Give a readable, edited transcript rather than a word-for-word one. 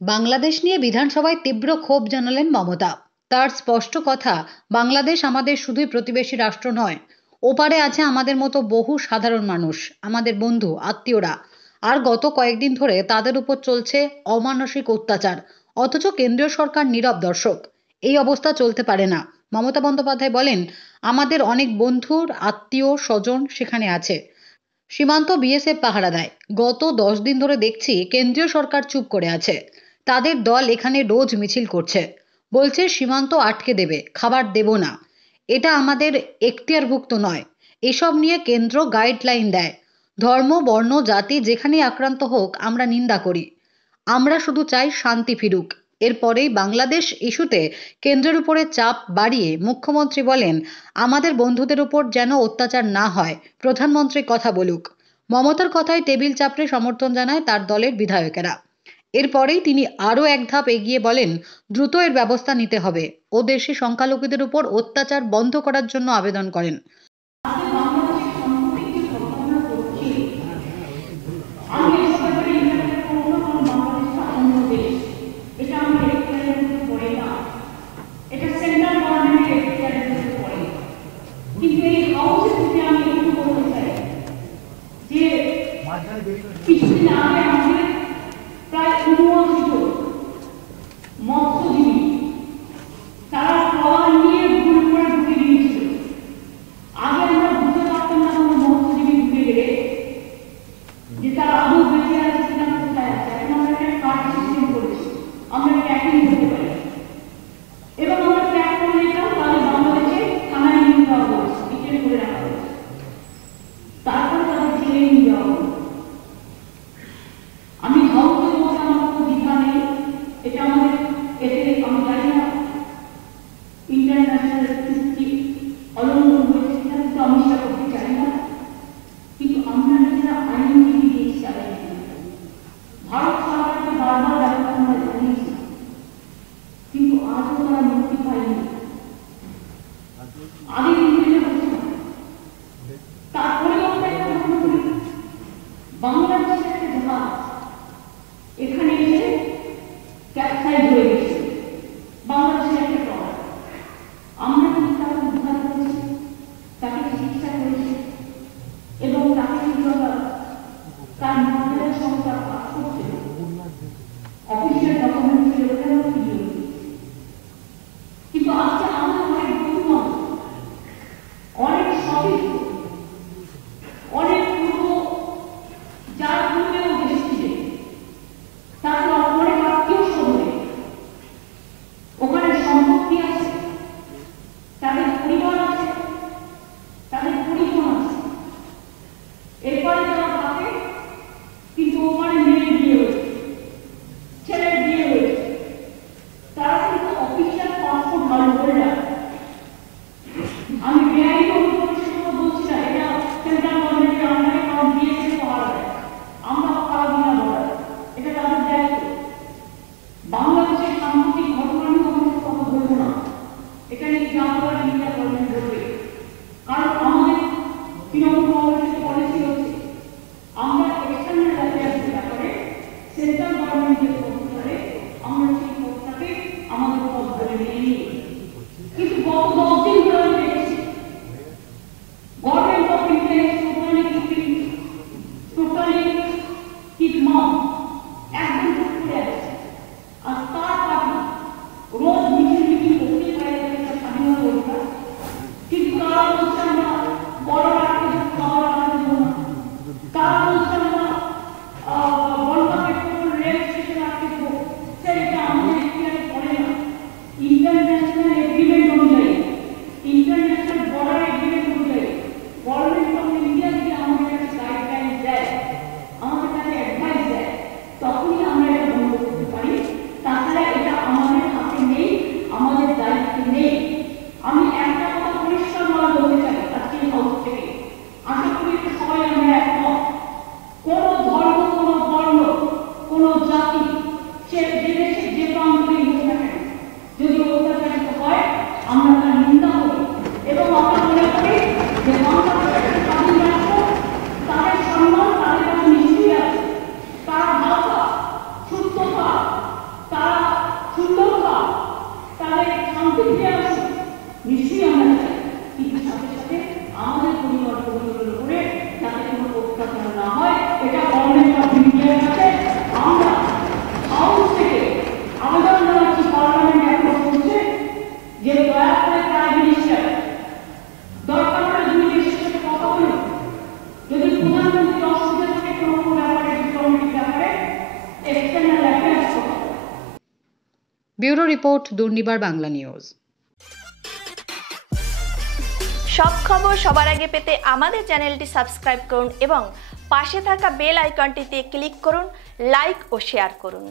বাংলাদেশ নিয়ে বিধানসভায় তীব্র ক্ষোভ জানালেন মমতা। তার স্পষ্ট কথা, বাংলাদেশ আমাদের শুধুই প্রতিবেশী রাষ্ট্র নয়, ওপারে আছে আমাদের মতো বহু সাধারণ মানুষ, আমাদের বন্ধু আত্মীয়রা। আর গত কয়েকদিন ধরে তাদের উপর চলছে অমানসিক অত্যাচার, অথচ কেন্দ্রীয় সরকার নীরব দর্শক। এই অবস্থা চলতে পারে না। মমতা বন্দ্যোপাধ্যায় বলেন, আমাদের অনেক বন্ধুর আত্মীয় স্বজন সেখানে আছে। সীমান্ত বিএসএফ পাহারা দেয়। গত 10 দিন ধরে দেখছি কেন্দ্রীয় সরকার চুপ করে আছে। তাদের দল এখানে রোজ মিছিল করছে, বলছে সীমান্ত আটকে দেবে, খাবার দেব না। এটা আমাদের এখতিয়ারভুক্ত নয়। এসব নিয়ে কেন্দ্র গাইডলাইন দেয়। ধর্ম, বর্ণ, জাতি যেখানেই আক্রান্ত হোক আমরা নিন্দা করি। আমরা শুধু চাই শান্তি ফিরুক। এরপরেই বাংলাদেশ ইস্যুতে কেন্দ্রের উপরে চাপ বাড়িয়ে মুখ্যমন্ত্রী বলেন, আমাদের বন্ধুদের উপর যেন অত্যাচার না হয়, প্রধানমন্ত্রী কথা বলুক। মমতার কথায় টেবিল চাপড়ে সমর্থন জানায় তার দলের বিধায়কেরা। এরপরেই তিনি আরও এক ধাপ এগিয়ে বলেন, দ্রুত এর ব্যবস্থা নিতে হবে ও দেশে সংখ্যালঘুদের উপর অত্যাচার বন্ধ করার জন্য আবেদন করেন। কিছুদিন আগে আমাদের প্রায় ৭৯ জন মৎস্যজীবী তারা ট্রলার নিয়ে ভুল করে ঢুকে গিয়েছিল। আগে আমরা বুঝতে bureau report, Durnibar Bangla news. সব খবর সবার আগে পেতে আমাদের চ্যানেলটি সাবস্ক্রাইব করুন এবং পাশে থাকা বেল আইকনটিতে ক্লিক করুন, লাইক ও শেয়ার করুন।